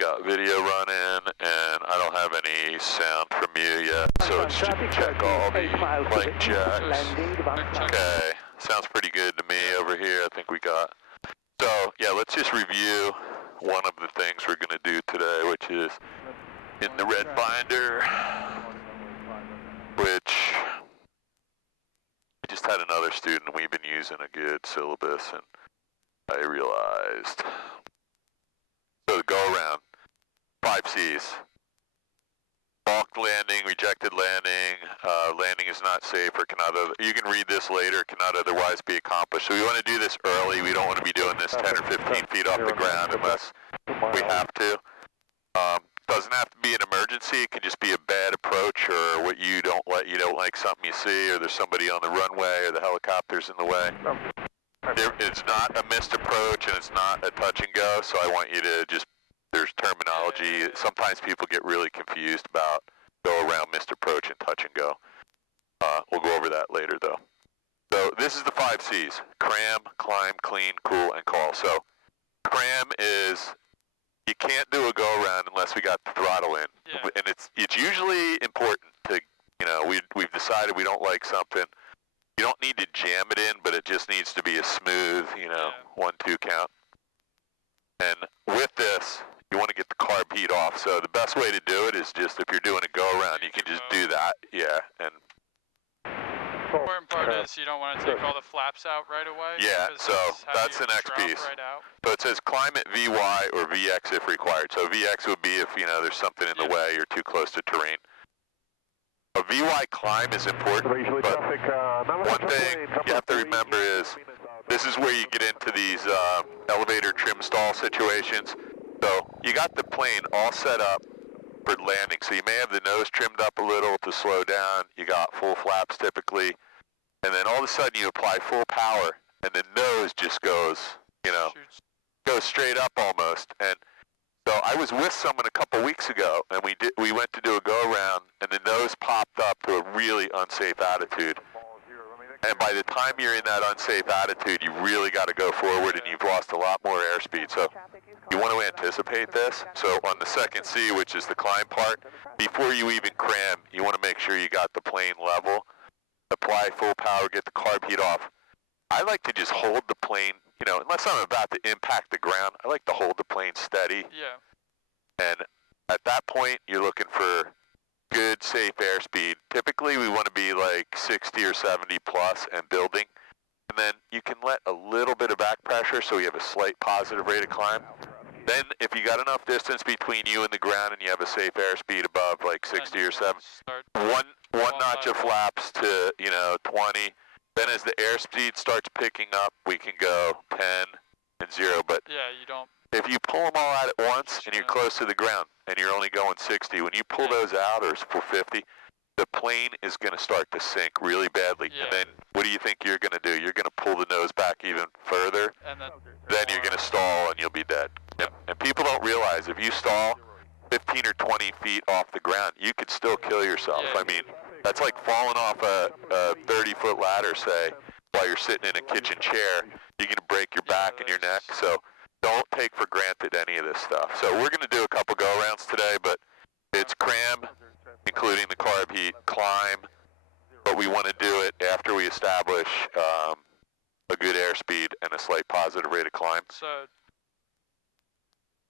got video running, and I don't have any sound from you yet, so let's just check all the mic checks. Okay, sounds pretty good to me over here. I think we got. So yeah, let's just review one of the things we're going to do today, which is in the red binder, which I just had another student. We've been using a good syllabus, and I realized. So the go around, 5 C's. Balked landing, rejected landing, landing is not safe or cannot, you can read this later, cannot otherwise be accomplished. So we want to do this early. We don't want to be doing this 10 or 15 feet off the ground unless we have to. Doesn't have to be an emergency. It can just be a bad approach or what you don't like something you see, or there's somebody on the runway or the helicopter's in the way. It's not a missed approach and it's not a touch and go, so I want you to just, there's terminology. Sometimes people get really confused about go around, missed approach, and touch and go. We'll go over that later though. So this is the 5 C's: cram, climb, clean, cool, and call. So cram is, you can't do a go around unless we got the throttle in. Yeah. And it's usually important to, we've decided we don't like something. You don't need to jam it in, but it just needs to be a smooth, 1-2 count. And with this, you want to get the carb heat off. So the best way to do it is just, if you're doing a go around, you can just do that, and the important part is you don't want to take all the flaps out right away. Yeah, so that's the next piece. Right out. So it says climb at VY or VX if required. So VX would be if, there's something in the way, you're too close to terrain. A VY climb is important, but one thing you have to remember is this is where you get into these elevator trim stall situations. So you got the plane all set up for landing. So you may have the nose trimmed up a little to slow down. You got full flaps typically. And then all of a sudden you apply full power and the nose just goes, goes straight up almost. And so I was with someone a couple weeks ago, and we went to do a go around, and the nose popped up to a really unsafe attitude. And by the time you're in that unsafe attitude, you really got to go forward, and you've lost a lot more airspeed. So you want to anticipate this. So on the second C, which is the climb part, before you even cram, you want to make sure you got the plane level, apply full power, get the carb heat off. I like to just hold the plane, unless I'm about to impact the ground, I like to hold the plane steady. Yeah. And at that point, you're looking for good, safe airspeed. Typically, we want to be like 60 or 70 plus and building. And then you can let a little bit of back pressure so you have a slight positive rate of climb. Then if you got enough distance between you and the ground and you have a safe airspeed above like 60 or 70, one notch of flaps to, 20. Then as the airspeed starts picking up, we can go 10 and 0. But yeah, you don't. If you pull them all out at once and you're close to the ground and you're only going 60, when you pull those out or for 50, the plane is going to start to sink really badly. Yeah. And then what do you think you're going to do? You're going to pull the nose back even further. And then you're going to stall and you'll be dead. And people don't realize if you stall 15 or 20 feet off the ground, you could still kill yourself. Yeah. I mean, that's like falling off a 30-foot ladder, say, while you're sitting in a kitchen chair. You're going to break your back and your neck. So don't take for granted any of this stuff. So we're going to do a couple go-arounds today, but it's cram, including the carb heat, climb, but we want to do it after we establish a good airspeed and a slight positive rate of climb. So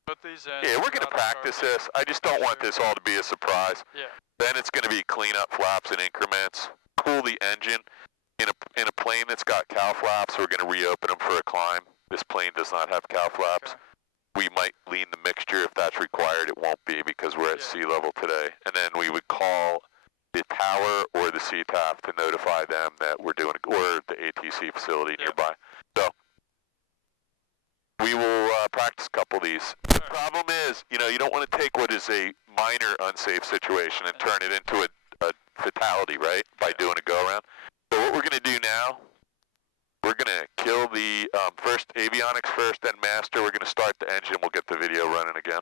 put these in. Yeah, we're going to practice this. I just don't want this all to be a surprise. Yeah. Then it's going to be clean up flaps and increments, cool the engine. In a plane that's got cow flaps, we're going to reopen them for a climb. This plane does not have cow flaps. Okay. We might lean the mixture if that's required. It won't be because we're at sea level today. And then we would call the tower or the CTAF to notify them that we're doing, or the ATC facility nearby. So we will practice a couple of these. The problem is, you don't want to take what is a minor unsafe situation and turn it into a fatality, right, by doing a go-around. So what we're going to do now, we're going to kill the first avionics first, then master. We're going to start the engine. We'll get the video running again.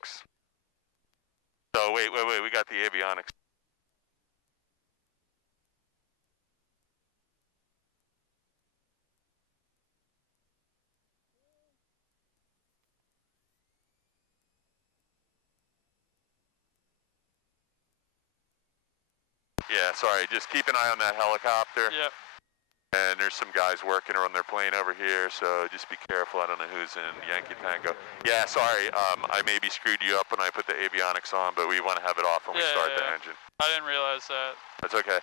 avionics. So wait, we got the avionics. Yeah, sorry, just keep an eye on that helicopter. Yep. And there's some guys working on their plane over here, so just be careful. I don't know who's in Yankee Tango. Yeah, sorry, I maybe screwed you up when I put the avionics on, but we want to have it off when we start the engine. I didn't realize that. That's okay.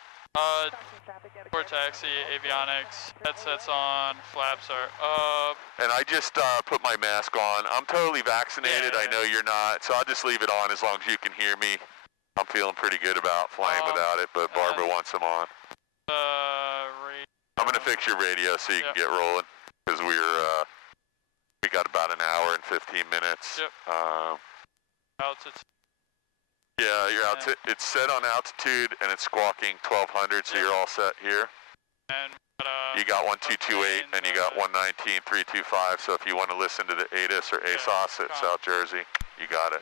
For taxi, avionics, headsets on, flaps are up. And I just put my mask on. I'm totally vaccinated. I know you're not, so I'll just leave it on as long as you can hear me. I'm feeling pretty good about flying without it, but Barbara wants them on. I'm gonna fix your radio so you can get rolling, because we got about an hour and 15 minutes. Yep. Altitude. Yeah, your altitude. It's set on altitude and it's squawking 1200, so you're all set here. And you got 1228 and you got 119.325. So if you want to listen to the ATIS or ASOS at South Jersey, you got it.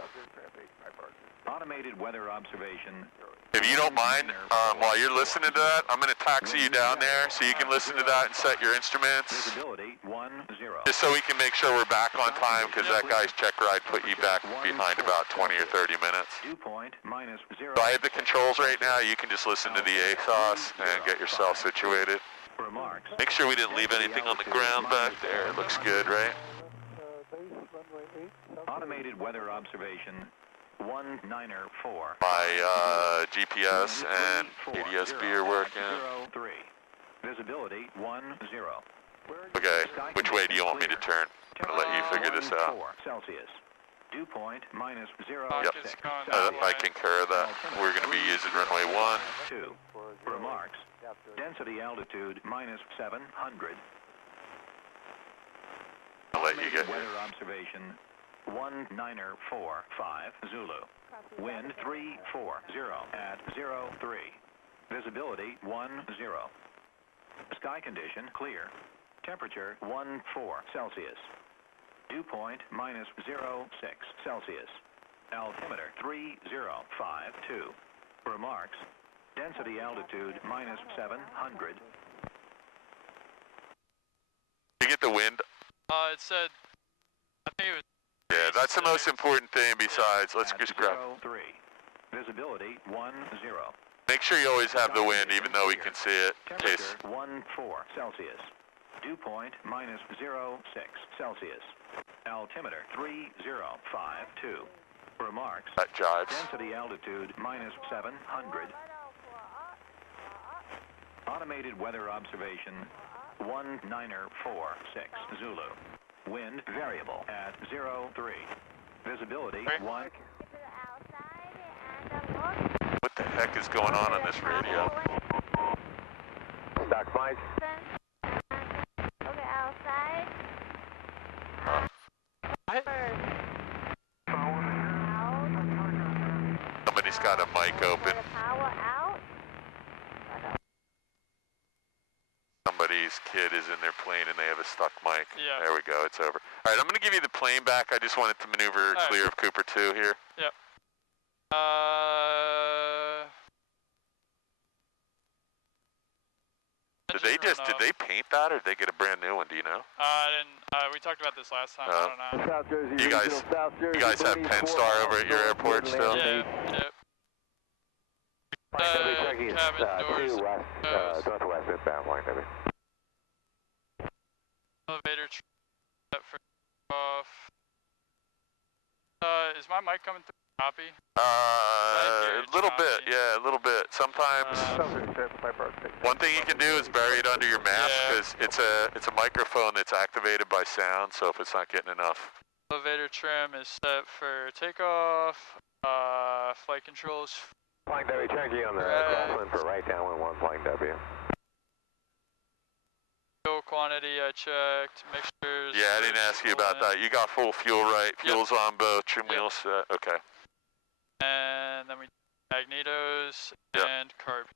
Automated weather observation. If you don't mind, while you're listening to that, I'm going to taxi you down there so you can listen to that and set your instruments. Visibility 10. Just so we can make sure we're back on time, because that guy's check ride put you back behind about 20 or 30 minutes. Dew point -0. So I have the controls right now. You can just listen to the ASOS and get yourself situated. Remarks. Make sure we didn't leave anything on the ground back there. It looks good, right? Automated weather observation 194. My GPS and ADSB are working. 03. Visibility 10. Okay, which way do you want me to turn? I'm gonna let you figure this out. Celsius. Dew point -0. Yep, I concur that. We're gonna be using runway 1. 2. Remarks. Density altitude -700. I'll let you get Weather observation 1945 Zulu. Wind 340 at 03. Visibility 10. Sky condition clear. Temperature 14 Celsius. Dew point -06 Celsius. Altimeter 3052. Remarks. Density altitude -700. You get the wind? It said, I think it was. Yeah, that's the most important thing besides, let's just grab. 03. Visibility 10. Make sure you always have the wind, even though we can see it, in case. Temperature 14 Celsius. Dew point -06 Celsius. Altimeter 3052. Remarks. That jives. Density altitude -700. Automated weather observation 1946 Zulu. Wind variable at 03. Visibility 1. What the heck is going on this radio? Stock Mike. Okay, outside. Somebody's got a mic open. Power out. Somebody's kid is in their plane and they have a stuck mic. Yeah. There we go, it's over. All right, I'm going to give you the plane back. I just wanted to maneuver clear of Cooper 2 here. Yep. Did they paint that or did they get a brand new one, do you know? I didn't, we talked about this last time, I don't know. South Jersey, You guys have Penn Star over at your airport still? Yeah, yep. Cabin doors closed. northwest inbound line, baby. Elevator set for off. Is my mic coming through? Copy? A little bit, yeah, a little bit. Sometimes, one thing you can do is bury it under your mask, because it's a microphone that's activated by sound, so if it's not getting enough. Elevator trim is set for takeoff. Flight controls. Flying W, turnkey on the crosswind for right downwind 1 Flying W. Fuel quantity I checked. Mixtures. Yeah, I didn't ask you about that. You got full fuel, right? Fuel's on both, trim wheels set, okay. And then we magnetos and carb.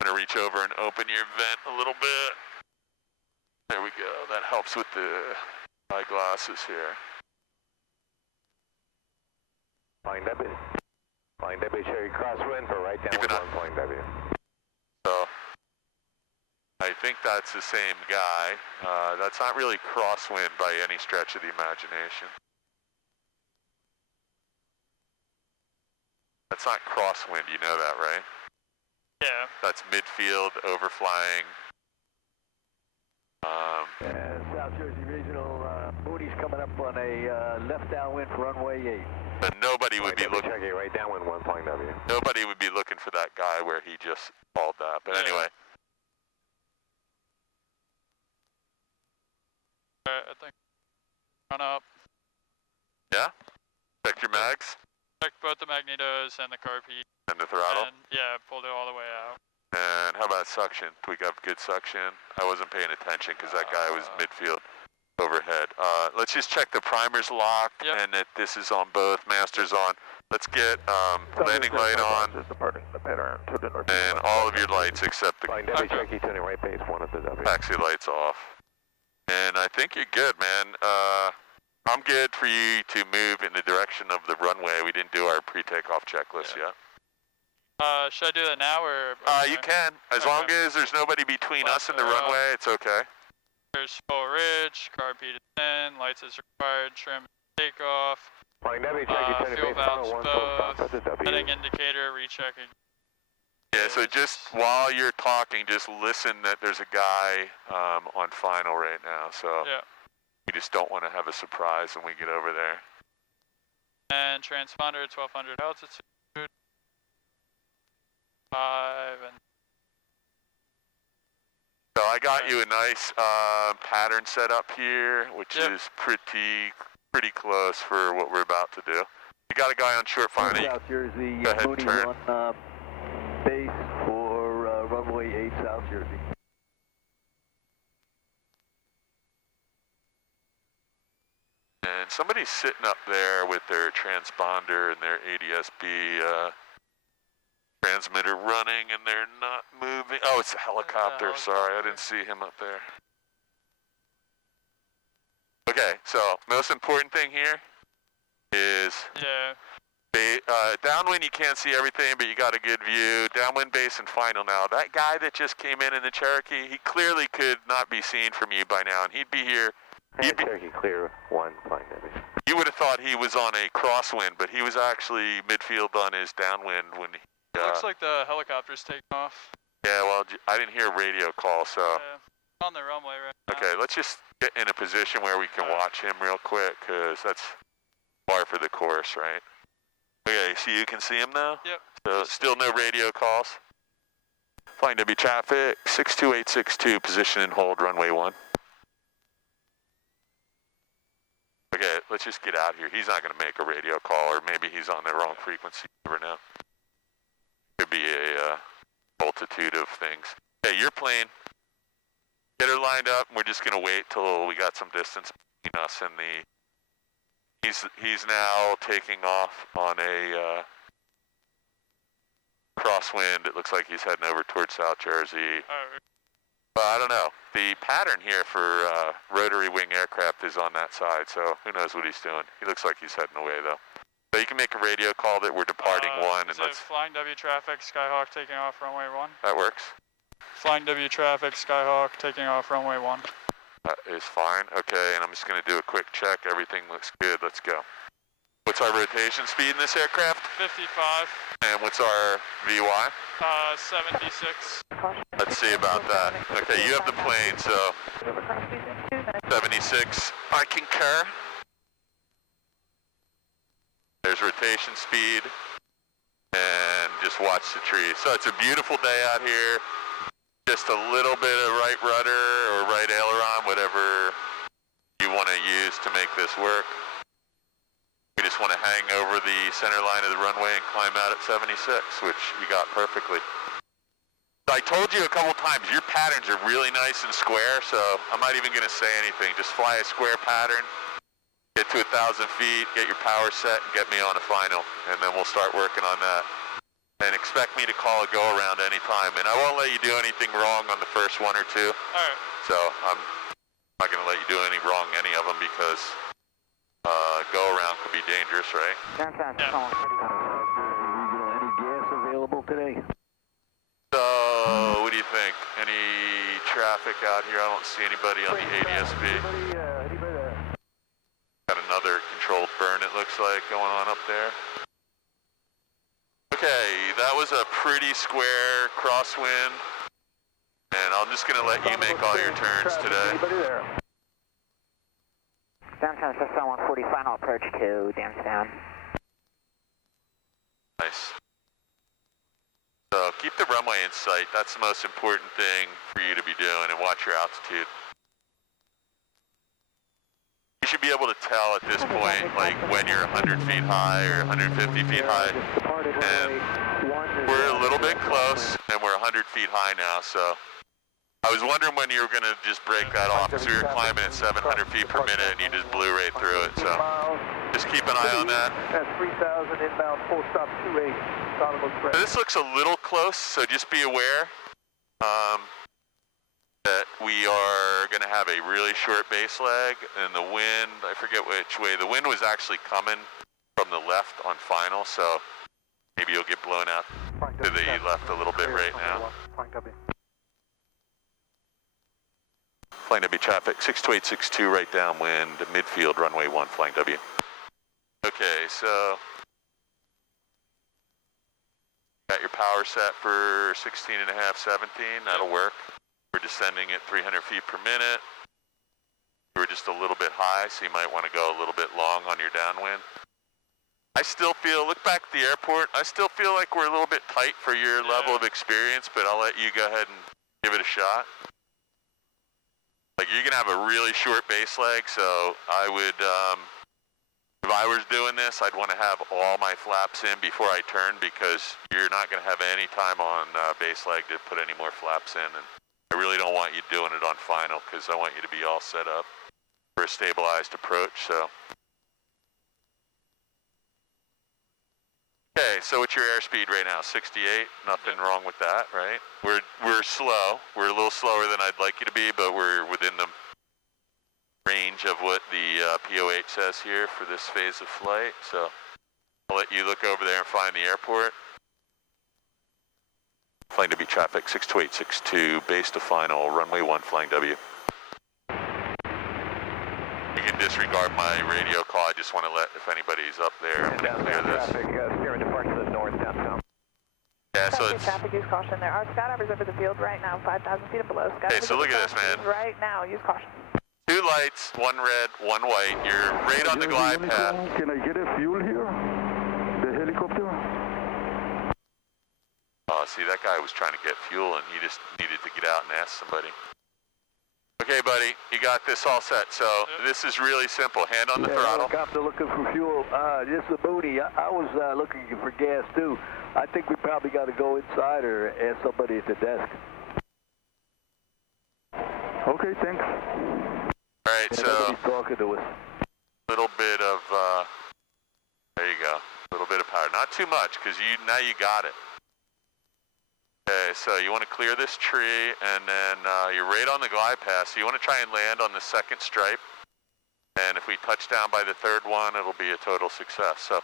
I'm gonna reach over and open your vent a little bit. There we go. That helps with the eyeglasses here. Flying W. Flying W, Cherry crosswind for right Keep it downwind up. 1, Flying W. So, I think that's the same guy. That's not really crosswind by any stretch of the imagination. That's not crosswind, you know that, right? Yeah. That's midfield, overflying. South Jersey Regional, Moody's coming up on a left downwind for runway 8. But nobody would be looking. Cherry right downwind 1, Flying W. Nobody would be looking for that guy where he just called that. But Yeah. anyway, Alright, I think. Run up. yeah. Check your mags Check both the magnetos and the carb heat. and the throttle. And yeah, pulled it all the way out. And how about suction? Do we got good suction? I wasn't paying attention because that guy was midfield overhead. Let's just check the primers locked and that this is on both, master's on. Let's get landing light on and all of your lights except the Flying W, Cherokee tuning right base 1 at the W. taxi lights off. And I think you're good, man. I'm good for you to move in the direction of the runway. We didn't do our pre-takeoff checklist yet. Should I do that now or? You can, as long as there's nobody between us and the runway, it's okay. There's full ridge, carb heat is in, lights is required, trim takeoff, Flying W, Cherokee tuning fuel base 101, full stop valves at the both, W. heading indicator, rechecking. Yeah, so just while you're talking, just listen that there's a guy on final right now, so Yeah. we just don't want to have a surprise when we get over there. And transponder 1200 altitude. 5 and So I got you a nice pattern set up here, which is pretty close for what we're about to do. You got a guy on short final. South Jersey, Go ahead and Moody's turn. on base for runway 8 South Jersey. And somebody's sitting up there with their transponder and their ADS-B transmitter running, and they're not moving. Oh, it's a helicopter. Sorry, I didn't see him up there. Okay, so most important thing here is downwind. You can't see everything, but you got a good view. Downwind base and final now. That guy that just came in the Cherokee, he clearly could not be seen from you by now, and he'd be here. Cherokee clear 1, Flying W. You would have thought he was on a crosswind, but he was actually midfield on his downwind when he... looks like the helicopter's taking off. Yeah, well, I didn't hear a radio call, so... On the runway right now. Okay, let's just get in a position where we can watch him real quick, because that's par for the course, right? Okay, so you can see him now? Yep. So still no radio calls? Flying W traffic, 62862, position and hold, runway 1. Okay, let's just get out here. He's not going to make a radio call, or maybe he's on the wrong frequency. You never know. Could be a multitude of things. Okay, you're plane. Get her lined up, and we're just going to wait till we got some distance between us and the... He's now taking off on a crosswind. It looks like he's heading over towards South Jersey. I don't know. The pattern here for rotary wing aircraft is on that side, so who knows what he's doing. He looks like he's heading away, though. So you can make a radio call that we're departing 1, and let's... Flying W traffic, Skyhawk taking off runway 1. That works. Flying W traffic, Skyhawk taking off runway 1. That is fine. Okay, and I'm just going to do a quick check. Everything looks good. Let's go. What's our rotation speed in this aircraft? 55. And what's our VY? 76. Let's see about that. Okay, you have the plane, so 76. I concur. There's rotation speed, and just watch the trees. So it's a beautiful day out here. Just a little bit of right rudder or right aileron, whatever you want to use to make this work. We just want to hang over the center line of the runway and climb out at 76, which you got perfectly. I told you a couple times, your patterns are really nice and square, so I'm not even going to say anything. Just fly a square pattern, get to 1,000 feet, get your power set, and get me on a final, and then we'll start working on that. and expect me to call a go around anytime. And I won't let you do anything wrong on the first one or two. Alright. So I'm not going to let you do any wrong any of them because go around could be dangerous, right? Yeah. Regional, any gas available today? So what do you think? Any traffic out here? I don't see anybody on the ADSB. Anybody Got another controlled burn, it looks like, going on up there. Okay, that was a pretty square crosswind, and I'm just going to let you make all your turns today. Anybody there? Downtown System 140, final approach to Damstown. Nice. So keep the runway in sight. That's the most important thing for you to be doing, and watch your altitude. You should be able to tell at this point, like when you're 100 feet high or 150 feet high. And we're a little bit close, and we're 100 feet high now, so I was wondering when you were going to just break that off, because we were climbing at 700 feet per minute, and you just blew right through it, so just keep an eye on that. That's 3,000 inbound, full stop 28, Solomon So this looks a little close, so just be aware that we are going to have a really short base leg, and the wind, I forget which way, the wind was actually coming from the left on final, so maybe you'll get blown out to the left a little bit right now. Flying W traffic, 62862 right downwind, midfield, runway 1, Flying W. Okay, so got your power set for 16.5, 17, that'll work. We're descending at 300 feet per minute. We're just a little bit high, so you might want to go a little bit long on your downwind. I still feel, look back at the airport, I still feel like we're a little bit tight for your level of experience, but I'll let you go ahead and give it a shot. Like, you're going to have a really short base leg, so I would, if I was doing this, I'd want to have all my flaps in before I turn, because you're not going to have any time on base leg to put any more flaps in, and I really don't want you doing it on final, because I want you to be all set up for a stabilized approach, so. Okay, so what's your airspeed right now? 68, nothing wrong with that, right? We're slow, we're a little slower than I'd like you to be, but we're within the range of what the POH says here for this phase of flight, so I'll let you look over there and find the airport. Flying W traffic, 62862, base to final, runway 1, Flying W. You can disregard my radio call, I just want to let, if anybody's up there, I'm going to clear this. Steering depart to the north, downtown. Yeah, so it's... Traffic, use caution. There are skydivers over the field right now, 5,000 feet and below. Okay, so look at this, man. Right now, use caution. 2 lights, 1 red, 1 white, you're right on the glide path. Can I get a fuel here? The helicopter? Oh, see, that guy was trying to get fuel, and he just needed to get out and ask somebody. Okay, buddy, you got this all set. So this is really simple. Hand on the throttle. Helicopter looking for fuel. This is Mooney. I was looking for gas, too. I think we probably got to go inside or ask somebody at the desk. Okay, thanks. All right, Yeah, so nobody's talking to us. a little bit of, there you go, a little bit of power. Not too much, because now you got it. Okay, so you want to clear this tree, and then you're right on the glide path, so you want to try and land on the second stripe, and if we touch down by the third one, it'll be a total success. So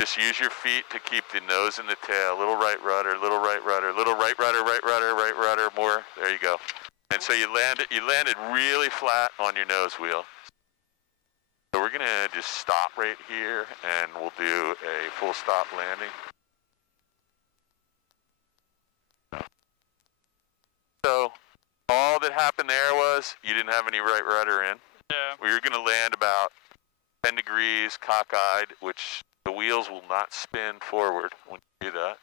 just use your feet to keep the nose and the tail, little right rudder, little right rudder, little right rudder, right rudder, right rudder, more, there you go. And so you landed really flat on your nose wheel. So we're gonna just stop right here, and we'll do a full stop landing. So all that happened there was you didn't have any right rudder in. Yeah. We were going to land about 10 degrees cockeyed, which the wheels will not spin forward when you do that.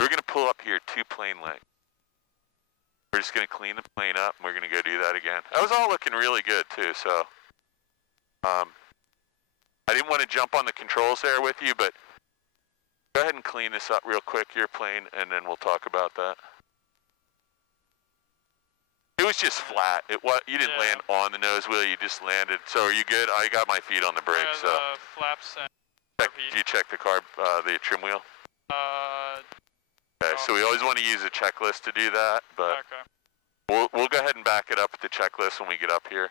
We're going to pull up here 2 plane lengths. We're just going to clean the plane up, and we're going to go do that again. That was all looking really good, too, so I didn't want to jump on the controls there with you, but go ahead and clean this up real quick, your plane, and then we'll talk about that. It was just flat. You didn't land on the nose wheel, you just landed. So are you good? I got my feet on the brake, so. Flaps and You check the trim wheel? Okay, so we always want to use a checklist to do that, but okay. we'll go ahead and back it up with the checklist when we get up here.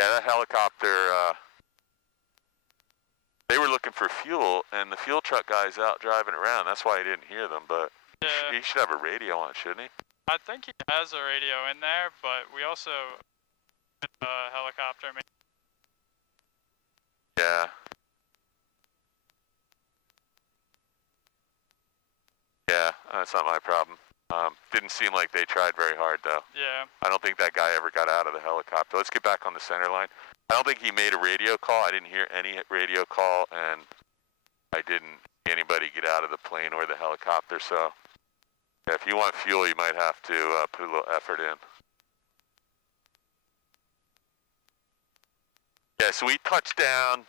Yeah, that helicopter, they were looking for fuel, and the fuel truck guy's out driving around. That's why I didn't hear them, but Yeah. he should have a radio on, shouldn't he? I think he has a radio in there, but we also helicopter. Yeah. Yeah, that's not my problem. Didn't seem like they tried very hard, though. Yeah. I don't think that guy ever got out of the helicopter. Let's get back on the center line. I don't think he made a radio call. I didn't hear any radio call, and I didn't see anybody get out of the plane or the helicopter, so yeah, if you want fuel, you might have to put a little effort in. Yeah, so we touched down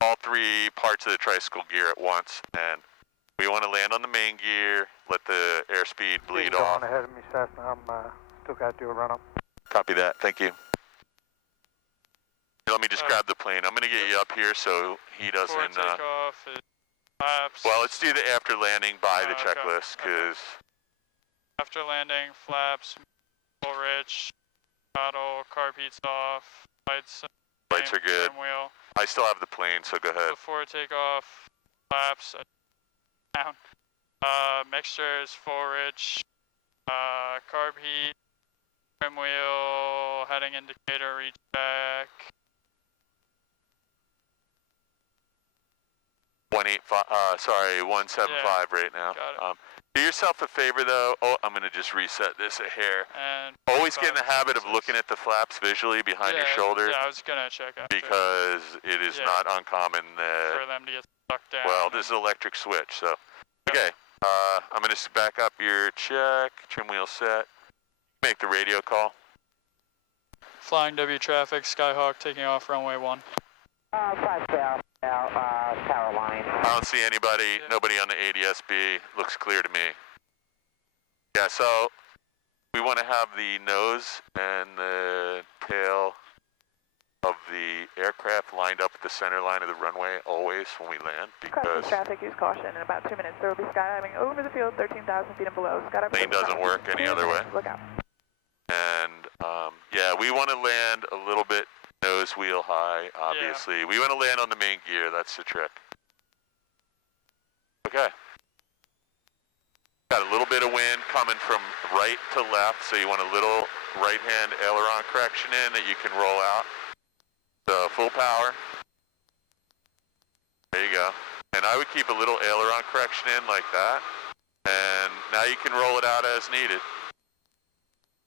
all three parts of the tricycle gear at once, and we want to land on the main gear, let the airspeed bleed off. Going ahead of me, Cessna. I'm still got to do a run-up. Copy that. Thank you. Let me just grab the plane. I'm going to get you up here so he doesn't... Before takeoff, flaps. Well, let's do the after landing by the Okay. checklist, because... After landing, flaps, full rich, throttle, carb heats off, lights Lights are good. wheel. I still have the plane, so go ahead. Before takeoff, flaps, down. Mixture is full rich, carb heat, trim wheel, heading indicator, reach back. 175 right now. Got it. Do yourself a favor, though. Oh, I'm going to just reset this a hair. And Always get in the habit of looking at the flaps visually behind your shoulder, Yeah, I was gonna check after. because it is not uncommon that... For them to get stuck down. Well, this is an electric switch, so... Okay, I'm going to back up your check, trim wheel set, make the radio call. Flying W traffic, Skyhawk taking off runway 1. 5 south, tower line. I don't see anybody, nobody on the ADSB, looks clear to me. Yeah, so we want to have the nose and the tail of the aircraft lined up at the center line of the runway always when we land, because Crossing traffic, use caution. In about 2 minutes, there will be skydiving over the field, 13,000 feet and below. Skydiving plane doesn't work any other way. Look out. And yeah, we want to land a little bit nose wheel high, obviously. We want to land on the main gear, that's the trick. Okay. Got a little bit of wind coming from right to left, so you want a little right-hand aileron correction in that you can roll out. So full power. There you go. And I would keep a little aileron correction in like that. And now you can roll it out as needed.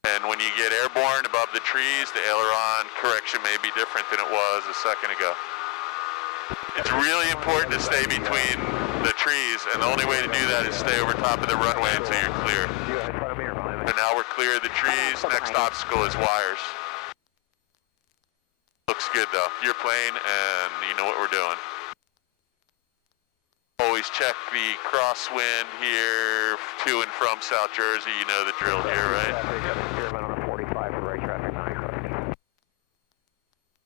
And when you get airborne above the trees, the aileron correction may be different than it was a second ago. It's really important to stay between the trees, and the only way to do that is stay over top of the runway until you're clear. So now we're clear of the trees. Next obstacle is wires. Looks good though. Your plane, and you know what we're doing. Always check the crosswind here to and from South Jersey. You know the drill here, right?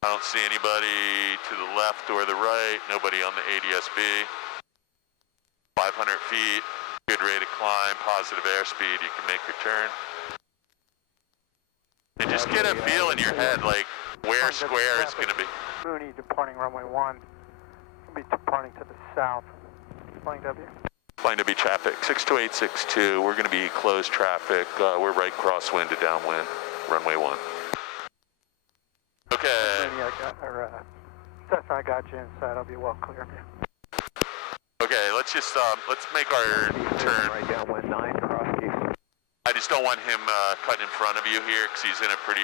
I don't see anybody to the left or the right. Nobody on the ADSB. 500 feet, good rate of climb, positive airspeed. You can make your turn. And just get a feel in your head, like where square is going to be. Mooney departing runway 1. We'll be departing to the south. Flying W. Flying W traffic, 62862. We're going to be closed traffic. We're right crosswind to downwind, runway 1. Okay. Mooney, Cessna, I got you inside. I'll be well clear. Okay, let's just, let's make our turn. Right downwind 9, cross key. I just don't want him cutting in front of you here, because he's in a pretty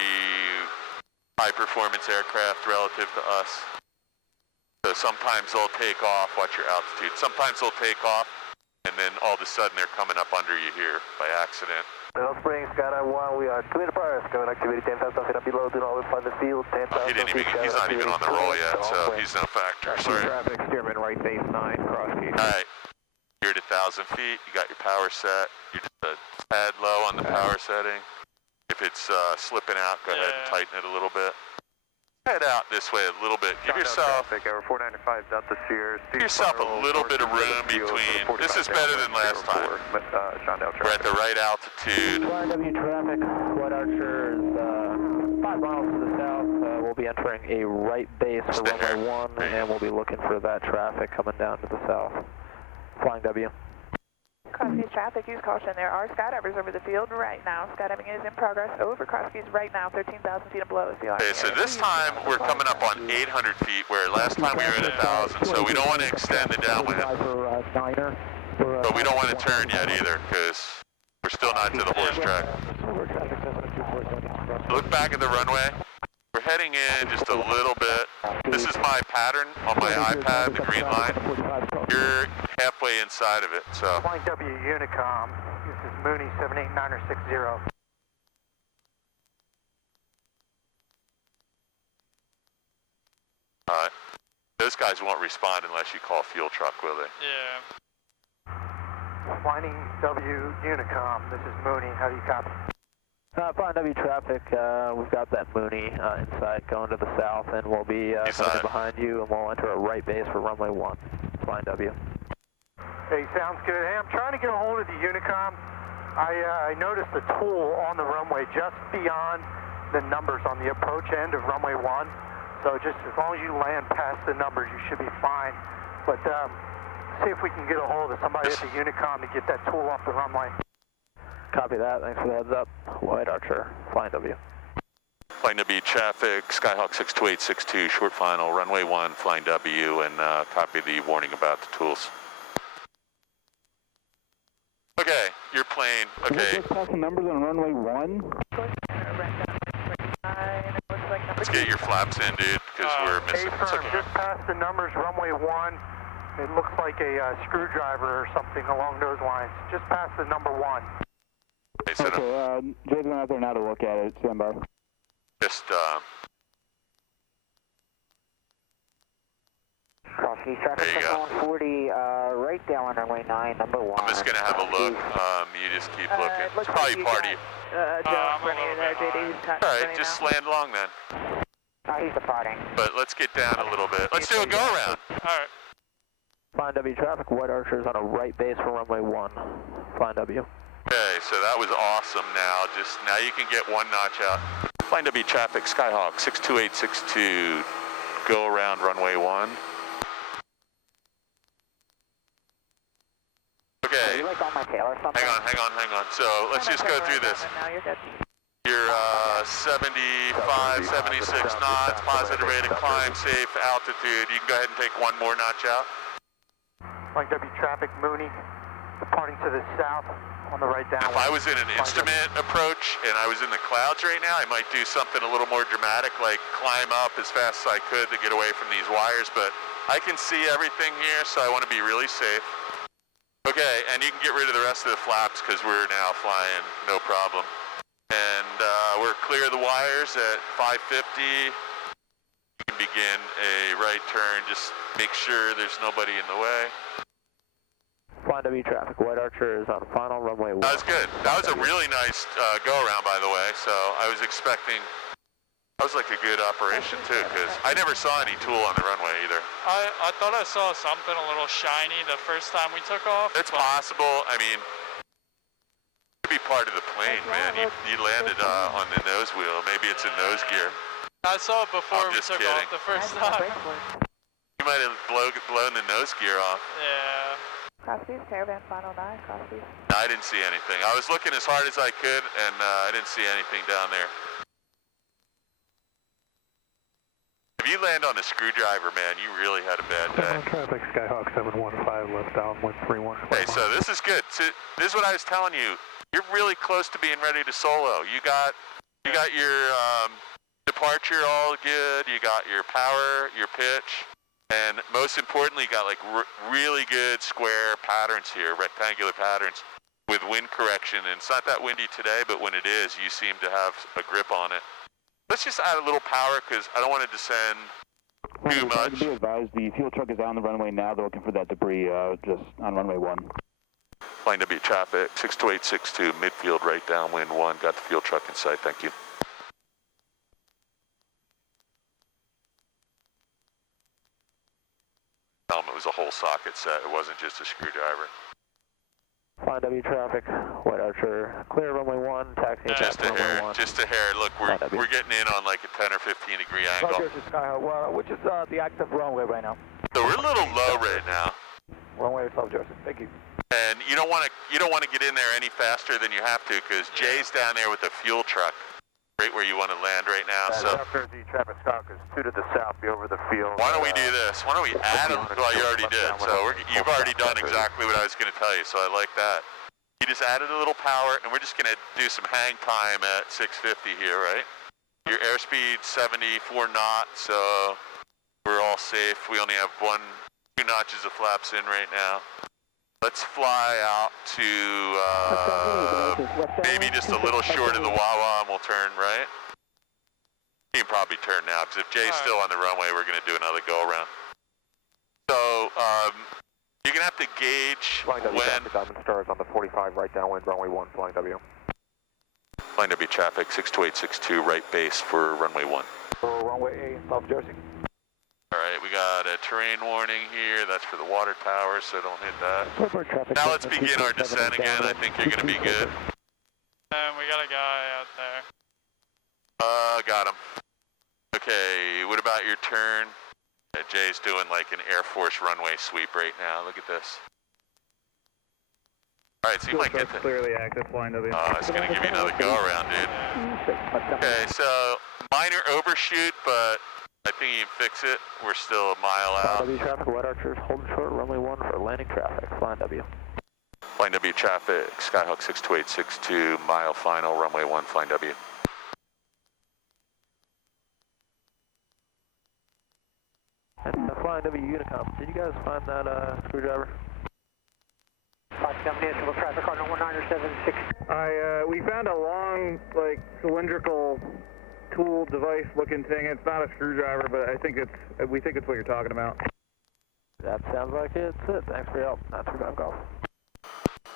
high-performance aircraft relative to us. So sometimes they'll take off, watch your altitude. Sometimes they'll take off, and then all of a sudden they're coming up under you here by accident. Middle Springs, Skydive 1, we are 2 minutes prior, going activity 10,000 feet and below, do not find the field, 10,000 He didn't even, he's not even on the roll yet, so he's no factor, sorry. Traffic, steerman right base 9, cross key. Alright, you're at 1,000 feet, you got your power set, you're just a tad low on the power setting. If it's slipping out, go ahead and tighten it a little bit. head out this way a little bit. Give yourself traffic, over 495 Delta Sierra. give yourself a little bit of room between. This is better than last time. We're at the right altitude. Flying W traffic, White Archer is 5 miles to the south. We'll be entering a right base for runway 1, and we'll be looking for that traffic coming down to the south. Flying W. Crosskeys traffic, use caution. There are skydivers over the field right now. Skydiving is in progress over Crosskeys right now, 13,000 feet and below. Okay, so this time we're coming up on 800 feet, where last time we were at 1,000, so we don't want to extend the downwind. But we don't want to turn yet either, because we're still not to the horse track. Look back at the runway. We're heading in just a little bit. This is my pattern on my iPad, the green line. You're halfway inside of it, so. Flying W Unicom, this is Mooney 78960. Those guys won't respond unless you call fuel truck, will they? Yeah. Flying W Unicom, this is Mooney, how do you copy? Flying W traffic, we've got that Mooney inside going to the south, and we'll be coming in behind you, and we'll enter a right base for runway 1. Flying W. Hey, sounds good. Hey, I'm trying to get a hold of the Unicom. I noticed a tool on the runway just beyond the numbers on the approach end of runway 1. So just as long as you land past the numbers, you should be fine. But see if we can get a hold of somebody at the Unicom to get that tool off the runway. Copy that. Thanks for the heads up. White Archer, Flying W. Flying W traffic, Skyhawk 62862, short final, runway 1, Flying W, and copy the warning about the tools. Okay, your plane. Okay. Just passing numbers on runway 1. Let's get your flaps in, dude, because we're missing. Hey, It's firm, okay. just past the numbers, runway 1. It looks like a screwdriver or something along those lines. Just past the number 1. Okay, so Jay's going out there now to look at it. Stand by. just Crosskeys traffic, There you go. 140, right down on runway 9, number 1. I'm just gonna have a look. You just keep looking. It's probably part of you. Joe Bernier there, JD. All right, just land long then. He's departing. But let's get down a little bit. Let's do a go around. All right. Flying W traffic, White Archer is on a right base for runway 1. Flying W. Okay, so that was awesome. Now you can get one notch out. Flying W traffic, Skyhawk 62862. Go around runway 1. Okay. You like on my tail or something? Hang on. So let's just go through this. Now you're good. You're 75, 76 knots, positive rate of climb, safe altitude. You can go ahead and take one more notch out. Flying W traffic, Mooney, departing to the south on the right down. If I was in an instrument approach and I was in the clouds right now, I might do something a little more dramatic, like climb up as fast as I could to get away from these wires, but I can see everything here, so I want to be really safe. Okay, and you can get rid of the rest of the flaps because we're now flying, no problem. And we're clear of the wires at 550. You can begin a right turn, just make sure there's nobody in the way. Flying W traffic, White Archer is on final runway 1. That was good. That was a really nice go-around, by the way, so I was expecting, that was like a good operation too, because I never saw any tool on the runway either. I thought I saw something a little shiny the first time we took off. It's possible. I mean, it could be part of the plane, man. You landed on the nose wheel. Maybe it's a nose gear. I saw it before I'm we just took kidding. off the first time. You might have blown the nose gear off. Yeah. Crosskeys, Caravan, final 9, Crosskeys. I didn't see anything. I was looking as hard as I could, and I didn't see anything down there. If you land on a screwdriver, man, you really had a bad day. Traffic, Skyhawk 715, left downwind 31. Okay, so this is good. So this is what I was telling you. You're really close to being ready to solo. You got your departure all good. You got your power, your pitch, and most importantly, you got like really good square patterns here, rectangular patterns with wind correction. And it's not that windy today, but when it is, you seem to have a grip on it. Let's just add a little power because I don't want to descend too much. Be advised, the fuel truck is on the runway now. They're looking for that debris just on runway 1. Flying W traffic, 62862, midfield right downwind 1. Got the fuel truck in sight, thank you. was a whole socket set. It wasn't just a screwdriver. Flying W traffic, White Archer, clear runway 1, taxi Just a runway hair, 1. just a hair. Look, we're getting in on like a 10 or 15 degree angle. Which is the active runway right now? So we're a little low right now. Runway South Jersey. Thank you. And you don't want to get in there any faster than you have to, because Jay's down there with the fuel truck, right where you want to land right now. So South Jersey traffic stock is 2 to the south, be over the field. why don't we do this? Why don't we add them? Well, you already did. So you've already done exactly what I was going to tell you. So I like that. You just added a little power, and we're just going to do some hang time at 650 here, right? Your airspeed 74 knots, so we're all safe. We only have 2 notches of flaps in right now. Let's fly out to maybe just a little short of the Wawa, and we'll turn right. You can probably turn now, because if Jay's still on the runway, we're going to do another go around. So you're going to have to gauge Flying W when... traffic, Diamond Stars on the 45, right downwind, runway 1, Flying W. Flying W traffic, 62862, right base for runway 1. Runway 8, South Jersey. All right, we got a terrain warning here. That's for the water tower, so don't hit that. Now let's begin our descent again. I think you're going to be good. And we got a guy out there. Got him. Okay, what about your turn? Yeah, Jay's doing like an Air Force runway sweep right now. Look at this. All right, so you might get the... Clearly active, Flying W. It's going to give you another go around, dude. Okay, so minor overshoot, but I think you can fix it. We're still a mile out. W traffic, White Archers, hold short, runway 1 for landing traffic, Flying W. Flying W traffic, Skyhawk 62862, mile final, runway 1, Flying W. And Flying W Unicom, did you guys find that screwdriver? Traffic on 1976. We found a long, like, cylindrical tool device looking thing. It's not a screwdriver, but we think it's what you're talking about. That sounds like it's it. Thanks for your help. Not too bad, golf.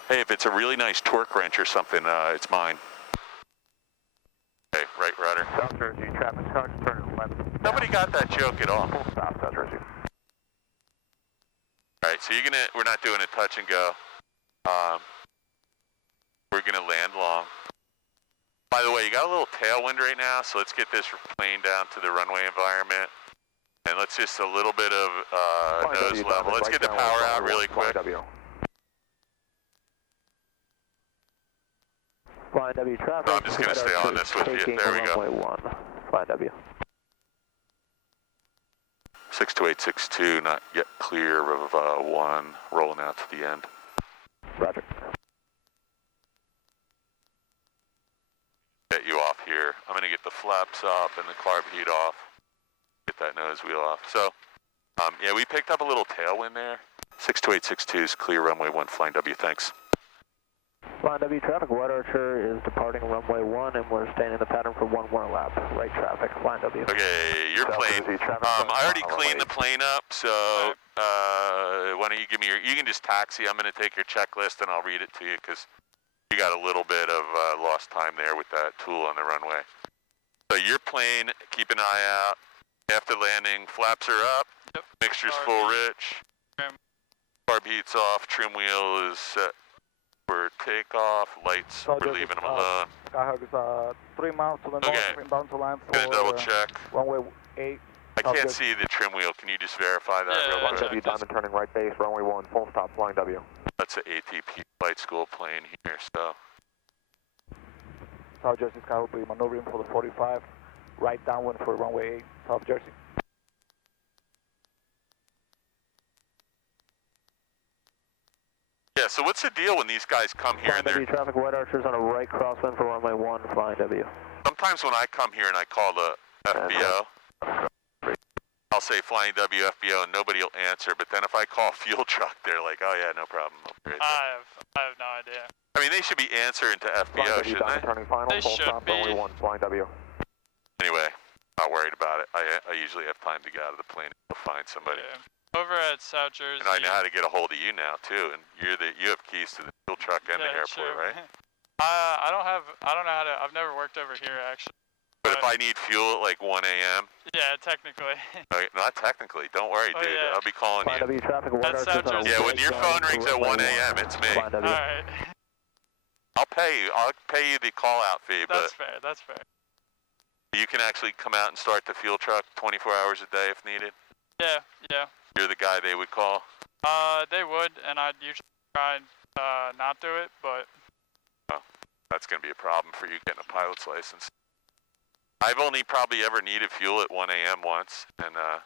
Hey, if it's a really nice torque wrench or something, it's mine. Okay, right rudder. South Jersey traffic stock, turn left. Nobody got that joke at all. Full stop, South Jersey. All right, so we're not doing a touch and go. We're gonna land long. By the way, you got a little tailwind right now, so let's get this plane down to the runway environment. And let's just a little bit of nose level. Let's get the power out really quick. Flying W traffic. I'm just going to stay on this with you. There we go. Runway 1, Flying W. 62862, not yet clear of 1, rolling out to the end. Roger. Get you off here. I'm going to get the flaps up and the carb heat off. Get that nose wheel off. So, yeah, we picked up a little tailwind there. 62862 is clear, runway 1, Flying W, thanks. Flying W traffic, White Archer is departing runway 1 and we're staying in the pattern for 1 more lap. Right traffic, Flying W. Okay, your plane. I already cleaned the plane up, so why don't you give me you can just taxi. I'm going to take your checklist and I'll read it to you because you got a little bit of lost time there with that tool on the runway. So your plane, keep an eye out. After landing, flaps are up, mixture's full rich, carb heat's off, trim wheel is set for takeoff, lights, we're leaving them alone. Skyhawk is 3 miles to the north, inbound to land for Gonna double check. runway 8. I can't see the trim wheel, can you just verify that real quick? W Diamond turning right base, runway 1, full stop, Flying W. That's an ATP flight school plane here, so. South Jersey Skyhawk will be maneuvering for the 45, right downwind for runway 8, South Jersey. Yeah, so what's the deal when these guys come here and Flying W traffic, White Archers on a right crosswind for runway 1, Flying W. sometimes when I come here and I call the FBO, I'll say Flying W, FBO, and nobody will answer, but then if I call fuel truck, they're like, oh yeah, no problem. Right I have no idea. I mean, they should be answering to FBO, shouldn't they? Turning final, They full should stop, be. runway 1, Flying W. Anyway, not worried about it. I usually have time to get out of the plane and go find somebody. Yeah. Over at South Jersey. And I know how to get a hold of you now too, and you have keys to the fuel truck and the airport, true. right? I don't know how to. I've never worked over here actually. But if I need fuel at like 1 a.m. Yeah, technically. Not technically. Don't worry, Oh, dude. yeah. I'll be calling Flying you. W traffic, one That's Archer's on a Yeah, when right your phone going rings for at 1 runway a.m., one. it's me. Flying W. Alright. I'll pay you. I'll pay you the call out fee, That's but fair, that's fair. you can actually come out and start the fuel truck 24 hours a day if needed. Yeah, yeah. You're the guy they would call. They would, and I'd usually try and not do it, but... Oh, that's going to be a problem for you getting a pilot's license. I've only probably ever needed fuel at 1 a.m. once, and I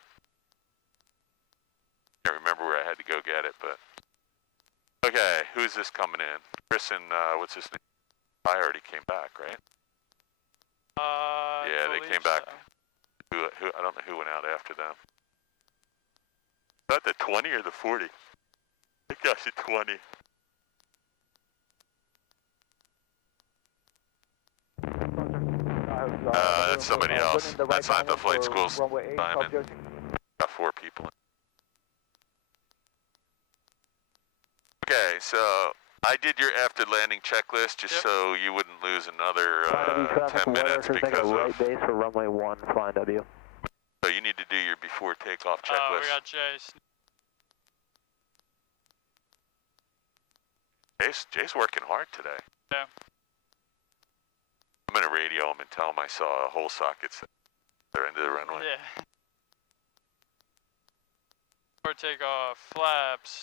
can't remember where I had to go get it, but... Okay, who's this coming in? Chris and, what's his name? I already came back, right? Yeah, they came back. So. Who? I don't know who went out after them. Is that the 20 or the 40? I think that's the 20. That's somebody else. That's not the flight school's assignment. Got 4 people. Okay, so I did your after landing checklist just so you wouldn't lose another 10 minutes because of... right base for runway 1, Flying W. So you need to do your before takeoff checklist. We got Jace. Jay's working hard today. Yeah. I'm gonna radio him and tell him I saw hole sockets at their end of the runway. Yeah. Before takeoff, flaps,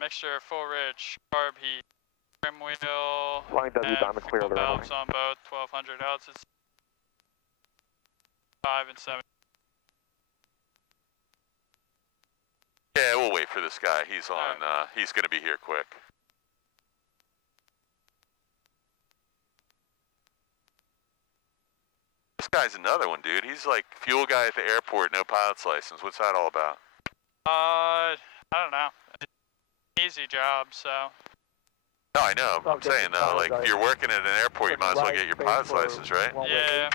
mixture, full rich, carb heat, trim wheel, Flying W, and diamond clear fuel the runway. valves on both, 1200 ounces, 5 and 7. Yeah, we'll wait for this guy. He's on. He's gonna be here quick. This guy's another one, dude. He's like fuel guy at the airport, no pilot's license. What's that all about? I don't know. Easy job, so. No, I know. I'm saying though, like if you're working at an airport, you might as well get your pilot's license, right? Yeah.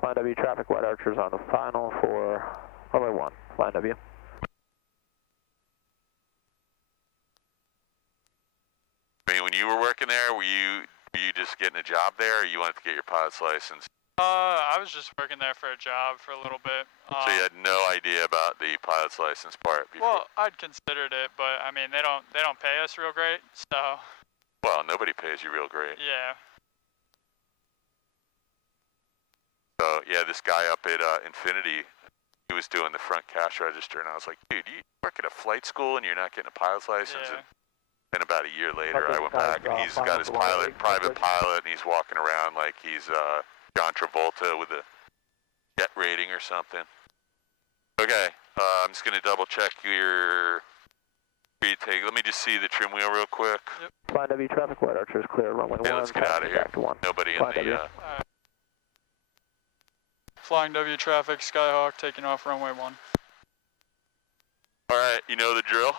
Flying W traffic, White Archer's on the final for runway 1, Flying W. I mean, when you were working there, were you just getting a job there, or you wanted to get your pilot's license? I was just working there for a job for a little bit. So you had no idea about the pilot's license part before? Well, I'd considered it, but I mean, they don't pay us real great, so. Well, nobody pays you real great. Yeah. So yeah, this guy up at Infinity, he was doing the front cash register, and I was like, dude, you work at a flight school and you're not getting a pilot's license? Yeah. And then about a year later, I went back, and he's got his private pilot, and he's walking around like he's John Travolta with a jet rating or something. Okay, I'm just gonna double check your speed take. Let me just see the trim wheel real quick. Yep. Flying W traffic, White Archer's clear, runway 1. Yeah, let's get out of here. Back to 1. Nobody in Flying the... W. Alright. Flying W traffic, Skyhawk taking off runway 1. Alright, you know the drill.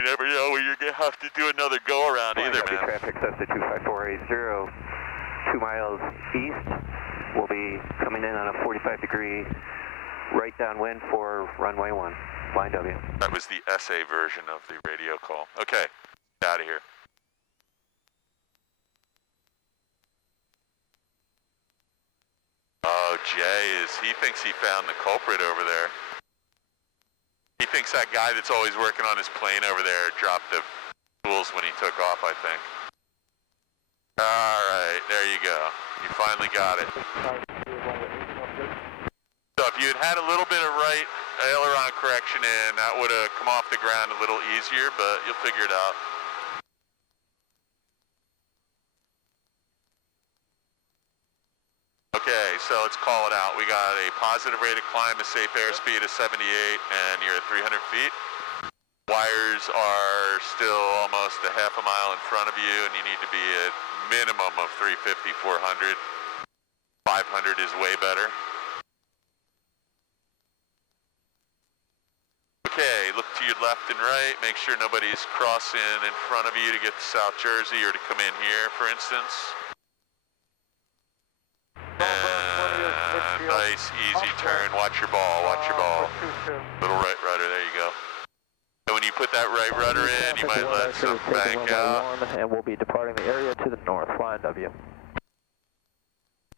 You never know when you're gonna have to do another go around either, man. Traffic, Cessna 25480, 2 miles east. We'll be coming in on a 45-degree right downwind for runway 1, Flying W. That was the SA version of the radio call. Okay, out of here. Oh, he thinks he found the culprit over there. He thinks that guy that's always working on his plane over there dropped the tools when he took off, I think. Alright, there you go. You finally got it. So if you had a little bit of right aileron correction in, that would have come off the ground a little easier, but you'll figure it out. Okay, so let's call it out. We got a positive rate of climb, a safe airspeed of 78, and you're at 300 feet. Wires are still almost a half a mile in front of you, and you need to be at minimum of 350, 400. 500 is way better. Okay, look to your left and right. Make sure nobody's crossing in front of you to get to South Jersey or to come in here, for instance. Nice, easy turn. Watch your ball, watch your ball. Little right rudder, there you go. So when you put that right rudder in, you might let some bank out. 1, and we'll be departing the area to the north, Flying W.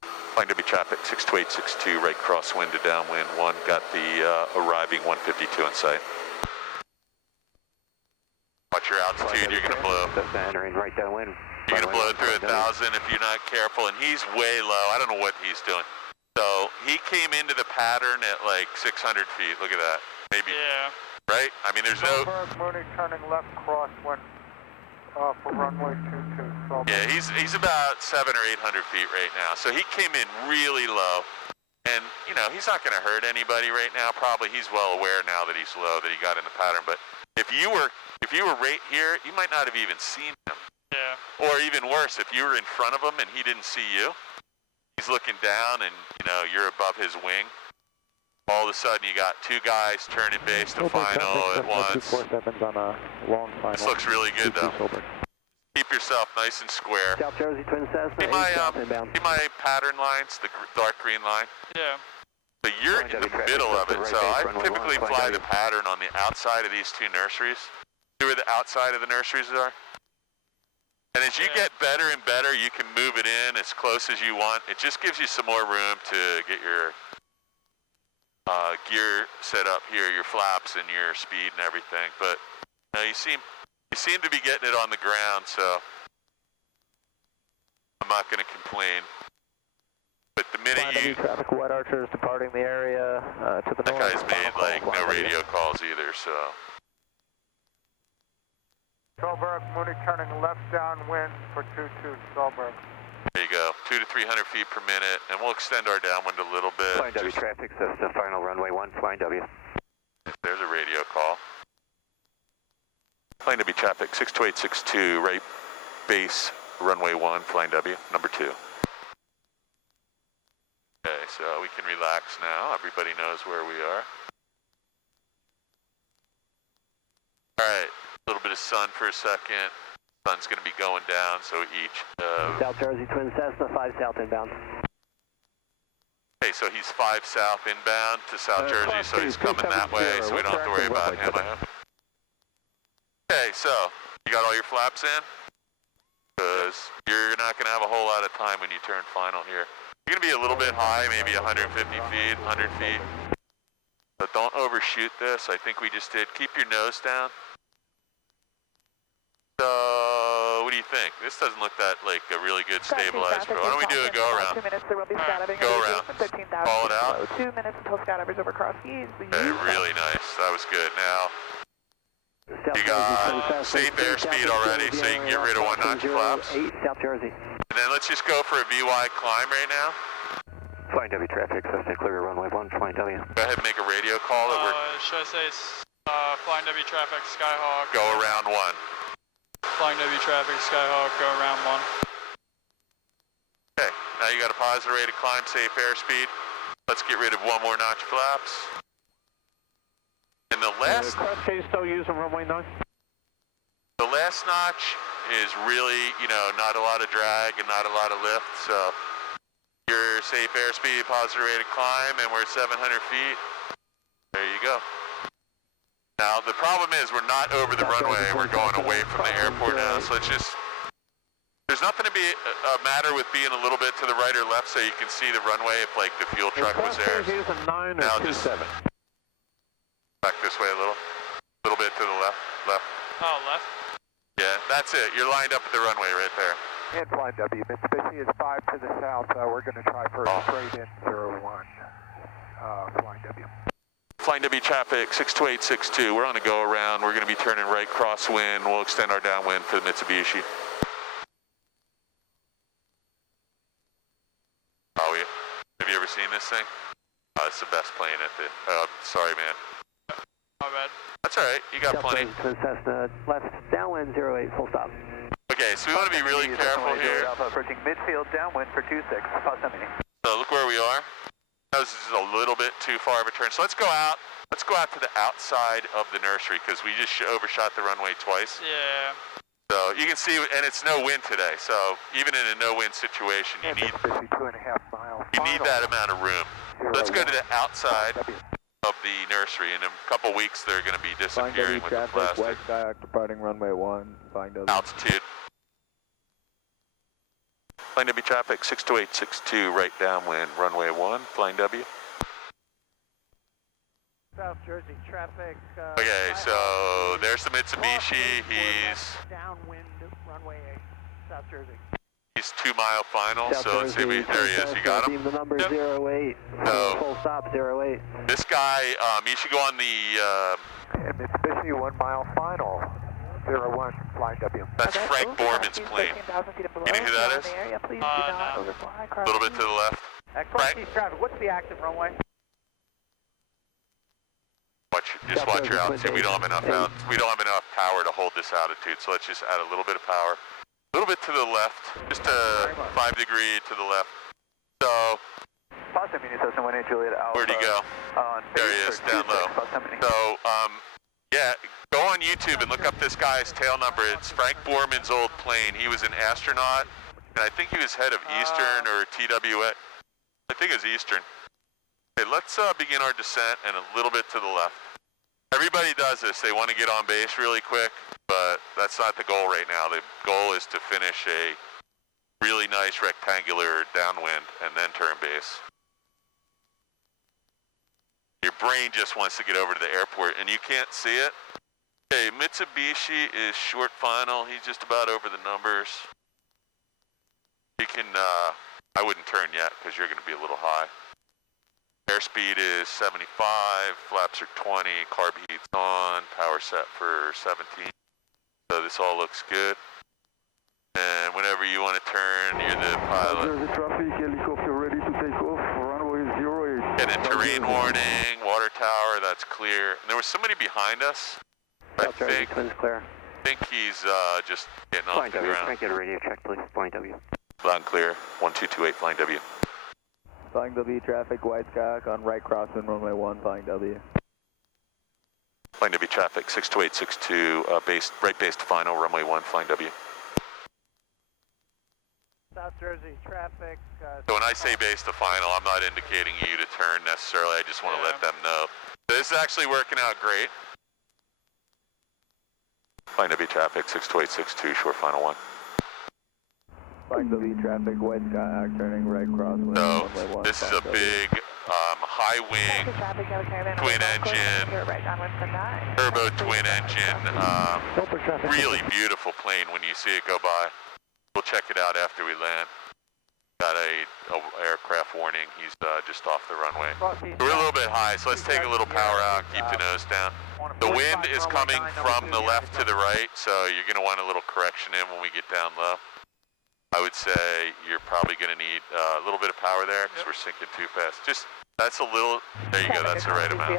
Flying W traffic, 62862, right crosswind to downwind 1. Got the arriving 152 in sight. Watch your altitude, you're gonna blow. Entering right downwind. You're gonna blow through 1,000 if you're not careful, and he's way low. I don't know what he's doing. So he came into the pattern at like 600 feet. Look at that. Maybe. Yeah. Right? I mean, there's no. Mooney turning left crosswind for runway 22. Yeah, he's about 700 or 800 feet right now. So he came in really low, and you know he's not gonna hurt anybody right now. Probably he's well aware now that he's low, that he got in the pattern. But if you were right here, you might not have even seen him. Yeah. Or even worse, if you were in front of him and he didn't see you, he's looking down and, you know, you're above his wing. All of a sudden you got 2 guys turning base to final at once. This looks really good though. Keep yourself nice and square. South Jersey Twin Cessna, See my pattern lines, the dark green line? Yeah. So you're in the middle of it, so I typically fly the pattern on the outside of these 2 nurseries. See where the outside of the nurseries are? And as you get better and better, you can move it in as close as you want. It just gives you some more room to get your gear set up here, your flaps and your speed and everything. But you know, you seem to be getting it on the ground, so I'm not going to complain. But the minute you... Traffic, White Archer is departing the area to the north. That guy's made like no radio calls either, so... Stolberg, Mooney turning left downwind for 22, Stolberg. There you go, 200 to 300 feet per minute, and we'll extend our downwind a little bit. Flying W traffic, Cessna, final runway 1, Flying W. There's a radio call. Flying W traffic, 62862, right base, runway 1, Flying W, number 2. Okay, so we can relax now. Everybody knows where we are. All right. A little bit of sun for a second. Sun's going to be going down, so each... South Jersey Twin Cessna, 5 south inbound. Okay, so he's 5 south inbound to South Jersey, so he's coming that way, so we don't have to worry about him. Okay, so you got all your flaps in? Because you're not going to have a whole lot of time when you turn final here. You're going to be a little bit high, maybe 150 feet, 100 feet. But don't overshoot this. I think we just did. Keep your nose down. So, what do you think? This doesn't look that like a really good stabilized. Why don't we do a go around? 2 minutes, there will be skydiver. Go around. Call it out. 2 minutes until skydiver's over cross keys. Okay, really nice. That was good. Now, you got safe airspeed already, so you can get rid of 1 notch flaps. 8 South Jersey. And then let's just go for a VY climb right now. Flying W traffic, Cessna, clear runway 1, Flying W. Go ahead and make a radio call. Should I say Flying W traffic, Skyhawk? Go around 1. Flying W traffic, Skyhawk, go around 1. Okay, now you got a positive rate of climb, safe airspeed. Let's get rid of 1 more notch flaps. And the last... Cross still using runway 9? The last notch is really, you know, not a lot of drag and not a lot of lift, so your safe airspeed, positive rate of climb, and we're at 700 feet. There you go. Now, the problem is we're not over the runway, we're going away from the airport now, so it's just, there's nothing to be a matter with being a little bit to the right or left so you can see the runway if, like, the fuel truck was there. Now, just back this way a little bit to the left. Oh, left? Yeah, that's it, you're lined up at the runway right there. And Flying W, Mitsubishi is 5 to the south, we're going to try for a straight in 01, Flying W. Flying W traffic, 62862, we're on a go around, we're going to be turning right crosswind, we'll extend our downwind to Mitsubishi. Oh, yeah. Have you ever seen this thing? Oh, it's the best plane at the, sorry man. My bad. That's alright, you got plenty. Cessna, left downwind 08, full stop. Okay, so we want to be really careful here. Approaching midfield downwind for 26, Yosemite. So look where we are. This is a little bit too far of a turn. So let's go out to the outside of the nursery because we just overshot the runway twice. Yeah. So you can see, and it's no wind today. So even in a no-wind situation, you need that amount of room. Let's go to the outside. of the nursery. In a couple weeks, they're going to be disappearing with the plastic. White Skyhawk departing runway 1, Flying W. Altitude. Flying W traffic 62862, right downwind, runway 1, Flying W. South Jersey traffic. Okay, so there's the Mitsubishi. He's downwind, runway 8, South Jersey. He's 2 mile final, South so let's see, Jersey, there he is. You got him? Beam the number Yep. 08. So- Full stop 08. This guy, you should go on the, And Mitsubishi 1 mile final, 01, Flying W. that's Okay, Frank over Borman's cross plane. 13,000 feet and below. You know who that Down is? the area, please do No. not overfly A cross little bit to the left. Cross Right. traffic, what's the active runway? Just watch your altitude. We don't have enough power to hold this altitude, so let's just add a little bit of power. A little bit to the left, just a 5 degree to the left. So, Positive Union 18 Juliet Alpha. where'd he go? There he is, down low. So, yeah, go on YouTube and look up this guy's tail number. It's Frank Borman's old plane. He was an astronaut, and I think he was head of Eastern or TWA. I think it was Eastern. Okay, let's begin our descent and a little bit to the left. Everybody does this. They want to get on base really quick, but that's not the goal right now. The goal is to finish a really nice rectangular downwind and then turn base. Your brain just wants to get over to the airport and you can't see it. Okay, Mitsubishi is short final. He's just about over the numbers. You can, I wouldn't turn yet because you're going to be a little high. Airspeed is 75, flaps are 20, carb heat's on, power set for 17. So this all looks good. And whenever you want to turn, you're the pilot. Jersey traffic, helicopter ready to take off, runway 08. Get a terrain warning, water tower, that's clear. And there was somebody behind us. South Jersey, twins clear. I think he's just getting off Flying the W, ground. try and get a radio check, please. Flying W. Loud and clear, 1228 Flying W. Flying W traffic, White Skyhawk on right crosswind, runway 1, Flying W. Flying W traffic, 62862, right base to final, runway 1, Flying W. South Jersey traffic. So when I say base to final, I'm not indicating you to turn necessarily, I just want to let them know. This is actually working out great. Flying W traffic, 62862, short final 1. Flying W traffic, White Skyhawk turning right crosswind, So, runway 1, this is Flying a W. big, high wing, twin engine, turbo twin engine, really beautiful plane when you see it go by. We'll check it out after we land. Got a aircraft warning, he's just off the runway. We're a little bit high, so let's take a little power out, keep the nose down. The wind is coming from the left to the right, so you're going to want a little correction in when we get down low. I would say you're probably going to need a little bit of power there because we're sinking too fast. Just, that's a little, there you go, that's the right amount.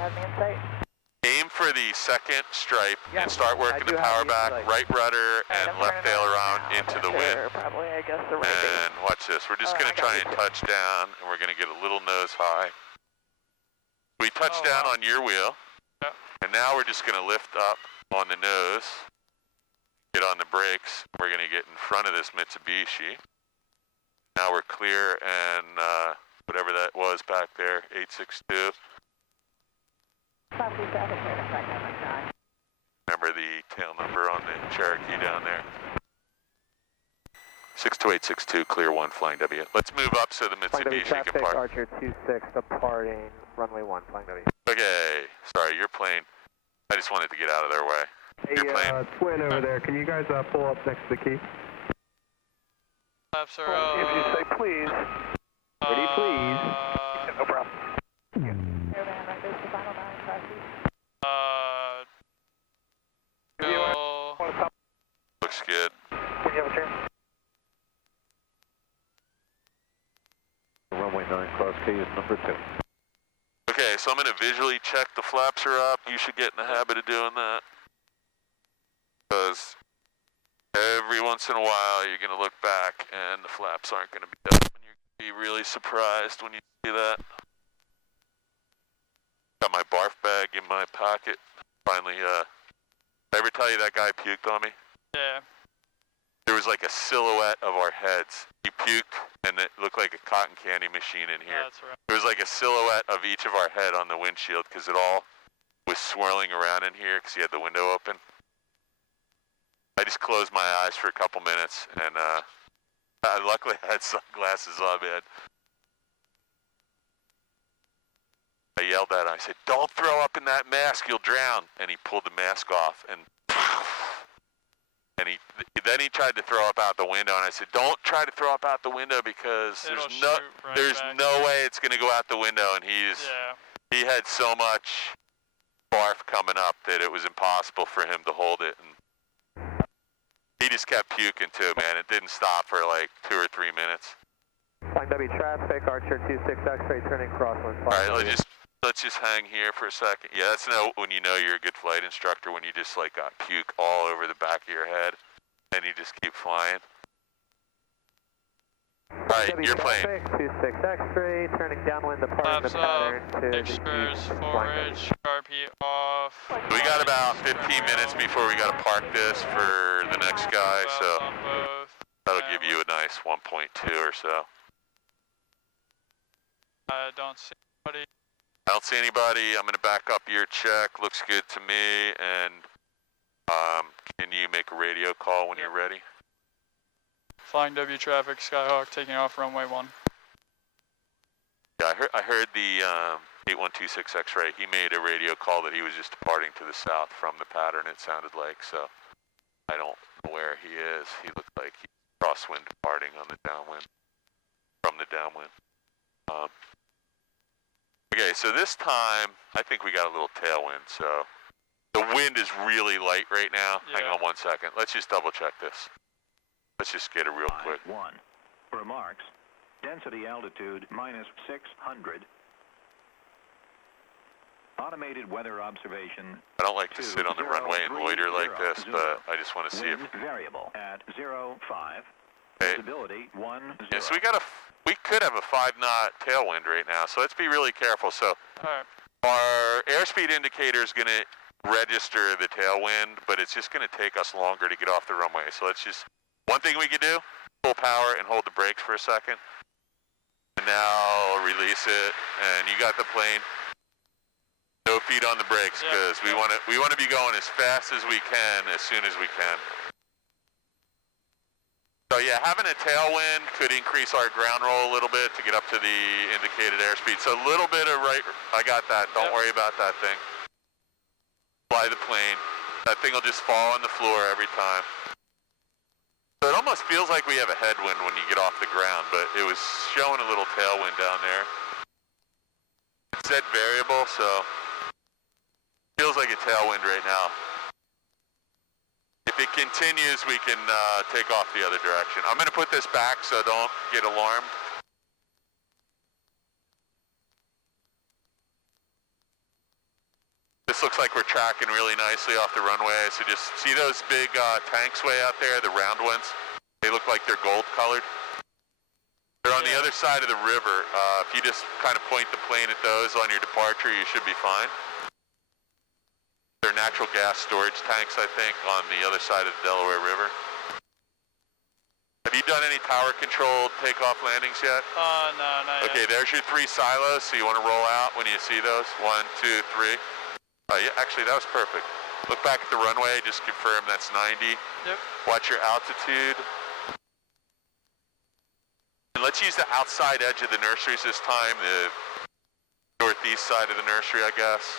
Aim for the second stripe and start working the power back, right rudder and left aileron into the wind. And watch this, we're just going to try and touch down and we're going to get a little nose high. We touch down on your wheel and now we're just going to lift up on the nose. Get on the brakes, we're going to get in front of this Mitsubishi. Now we're clear and whatever that was back there, 862. Remember the tail number on the Cherokee down there. 62862, clear 1, Flying W. Let's move up so the Mitsubishi can park. Archer 26 departing runway 1, Flying W. Okay, sorry, your plane. I just wanted to get out of their way. Hey, Your plane. twin over there, can you guys pull up next to the key? Flaps are up. If you say please. Ready, please. No problem. Still, Looks good. Can you have a turn? Runway 9, cross K is number 2. Okay, so I'm going to visually check the flaps are up. You should get in the habit of doing that. Because every once in a while you're going to look back and the flaps aren't going to be up. And you're going to be really surprised when you see that. Got my barf bag in my pocket. Finally, did I ever tell you that guy puked on me? yeah. there was like a silhouette of our heads. He puked, and it looked like a cotton candy machine in here. That's right. There was like a silhouette of each of our head on the windshield because it all was swirling around in here because he had the window open. I just closed my eyes for a couple minutes, and luckily I had sunglasses on, man. I yelled at him. I said, "Don't throw up in that mask, you'll drown." And he pulled the mask off, and then he tried to throw up out the window, and I said, "Don't try to throw up out the window because there's no way it's going to go out the window." And he had so much barf coming up that it was impossible for him to hold it, and he just kept puking too, man. It didn't stop for like 2 or 3 minutes. Flying W traffic, Archer 26 X-ray turning crosswind. All right, let's just hang here for a second. Yeah, that's when you know you're a good flight instructor, when you just like got puke all over the back of your head and you just keep flying. All right, you're playing. 26 X-ray, turning downwind, departing the pattern to the east. Forward, RP off. We got about 15 minutes before we got to park this for the next guy, so that'll give you a nice 1.2 or so. I don't see anybody. I don't see anybody. I'm going to back up your check. Looks good to me. And can you make a radio call when you're ready? Flying W traffic, Skyhawk taking off runway 1. Yeah, I heard the 8126 X-ray. He made a radio call that he was just departing to the south from the pattern, it sounded like. So I don't know where he is. He looked like he crosswind departing on the downwind, from the downwind. Okay, so this time, I think we got a little tailwind, so the wind is really light right now. Yeah. Hang on 1 second. Let's just double check this. Let's just get it real quick. 1. Remarks. Density altitude -600. Automated weather observation. I don't like to sit on the runway and loiter like this, but I just want to see if... Variable at 05. Okay. Visibility 10. Yeah, so we could have a 5-knot tailwind right now, so let's be really careful. So our airspeed indicator is going to register the tailwind, but it's just going to take us longer to get off the runway. So let's just, one thing we could do, full power and hold the brakes for a second. And now release it, and you got the plane. No feet on the brakes, because we want to be going as fast as we can, as soon as we can. So yeah, having a tailwind could increase our ground roll a little bit to get up to the indicated airspeed. So a little bit of right, I got that, don't worry about that thing. Fly the plane. That thing will just fall on the floor every time. So it almost feels like we have a headwind when you get off the ground, but it was showing a little tailwind down there. It said variable, so feels like a tailwind right now. If it continues, we can take off the other direction. I'm going to put this back, so don't get alarmed. This looks like we're tracking really nicely off the runway. So just see those big tanks way out there, the round ones? They look like they're gold colored. They're on the other side of the river. If you just kind of point the plane at those on your departure, you should be fine. They're natural gas storage tanks, I think, on the other side of the Delaware River. Have you done any tower-controlled takeoff landings yet? No, not yet. Okay, there's your 3 silos, so you want to roll out when you see those. 1, 2, 3. Yeah, actually, that was perfect. Look back at the runway, just confirm that's 90. Yep. Watch your altitude. And let's use the outside edge of the nurseries this time, the northeast side of the nursery, I guess.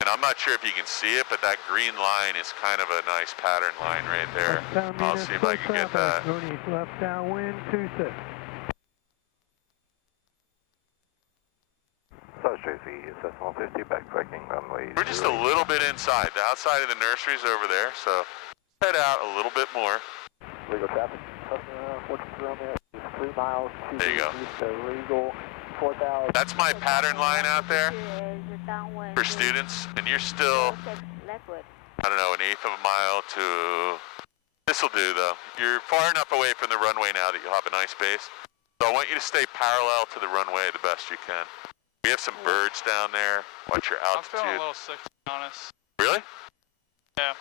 And I'm not sure if you can see it, but that green line is kind of a nice pattern line right there. I'll see if I can get that. Left downwind 26. South Jersey, Cessna 50, backtracking runway. We're just a little bit inside. The outside of the nursery's over there, so head out a little bit more. Legal traffic, what's around there? 3 miles to there you go. east of legal, 4,000. That's my pattern line out there for students, and you're still, I don't know, 1/8 of a mile to, this'll do though. You're far enough away from the runway now that you'll have a nice base. So I want you to stay parallel to the runway the best you can. We have some birds down there. Watch your I'm feeling a altitude. little sick, to be honest. Really? Yeah.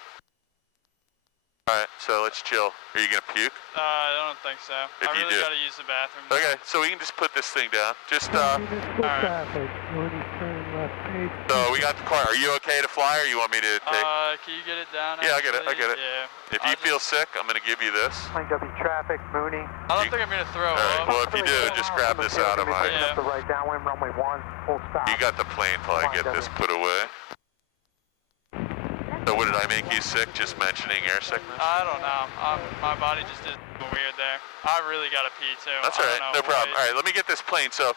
Alright, so let's chill. Are you gonna puke? I don't think so. If I you really do. gotta use the bathroom. Okay, so we can just put this thing down. Just, Municipal alright. traffic, northern turn left page. so we got the car. Are you okay to fly, or you want me to take? Can you get it down? Yeah, I get it, I actually? get it. Yeah. If you feel sick, I'm gonna give you this. Flying W traffic, Mooney. I don't think I'm gonna throw Alright, up. well if you do, just grab this out of my... Yeah. Up the right downwind, runway 1, full stop. You got the plane till I get this put away. So what, did I make you sick just mentioning air sickness? I don't know. My body just did weird there. I really gotta pee too. That's alright, no problem. Alright, let me get this plane. So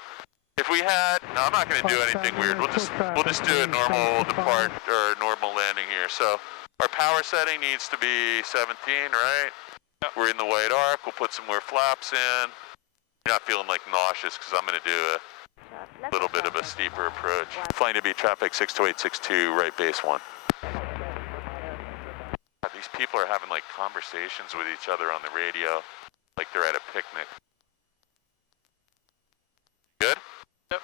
if we had, no, I'm not gonna do anything weird. We'll just do a normal depart or normal landing here. So our power setting needs to be 17, right? Yep. We're in the white arc. We'll put some more flaps in. You're not feeling like nauseous because I'm gonna do a little bit of a steeper approach. Flying to be traffic 62862, right base 1. God, these people are having like conversations with each other on the radio, like they're at a picnic. Good? Yep.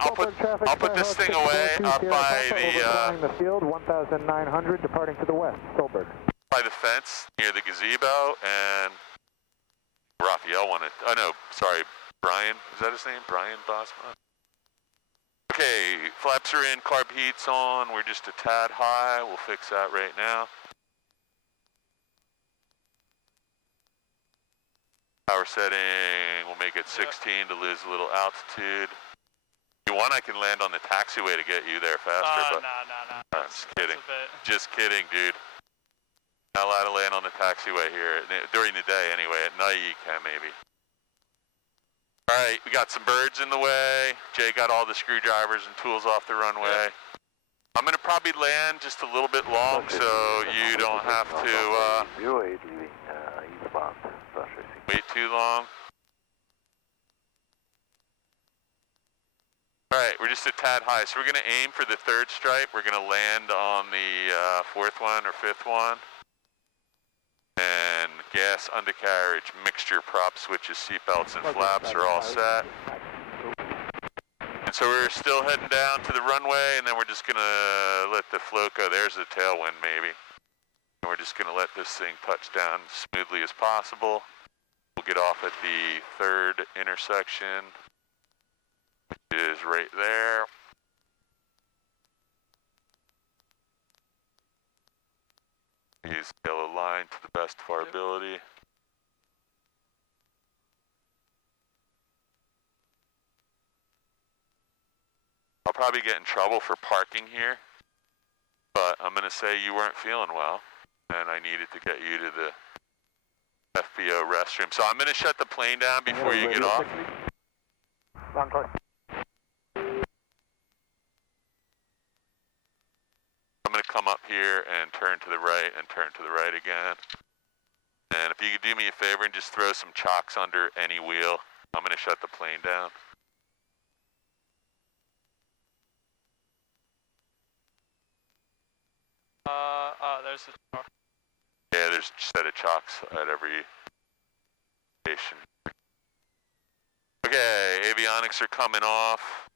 I'll put this thing away up by the field, 1,900, departing to the west, Stolberg. by the fence near the gazebo, and Raphael wanted, oh no, sorry, Brian, is that his name? Brian Bosman? Okay, flaps are in, carb heat's on, we're just a tad high, we'll fix that right now. Power setting, we'll make it 16 to lose a little altitude. If you want, I can land on the taxiway to get you there faster, but... No. I'm just kidding. Just kidding, dude. Not allowed to land on the taxiway here, during the day anyway. At night you can, maybe. Alright, we got some birds in the way. Jay got all the screwdrivers and tools off the runway. I'm gonna probably land just a little bit long, so you don't have to, Leaving eastbound. wait too long. Alright, we're just a tad high, so we're gonna aim for the third stripe. We're gonna land on the fourth one or fifth one. And gas, undercarriage, mixture, prop switches, seatbelts, and flaps are all set. And so we're still heading down to the runway, and then we're just gonna let the float go. There's the tailwind, maybe. And we're just gonna let this thing touch down smoothly as possible. We'll get off at the third intersection, which is right there. Use yellow line to the best of our ability. I'll probably get in trouble for parking here, but I'm gonna say you weren't feeling well, and I needed to get you to the FBO restroom. So I'm gonna shut the plane down before you get off. I'm gonna come up here and turn to the right and turn to the right again. And if you could do me a favor and just throw some chocks under any wheel, I'm gonna shut the plane down. There's the chalk. Yeah, there's a set of chocks at every station. Okay, avionics are coming off.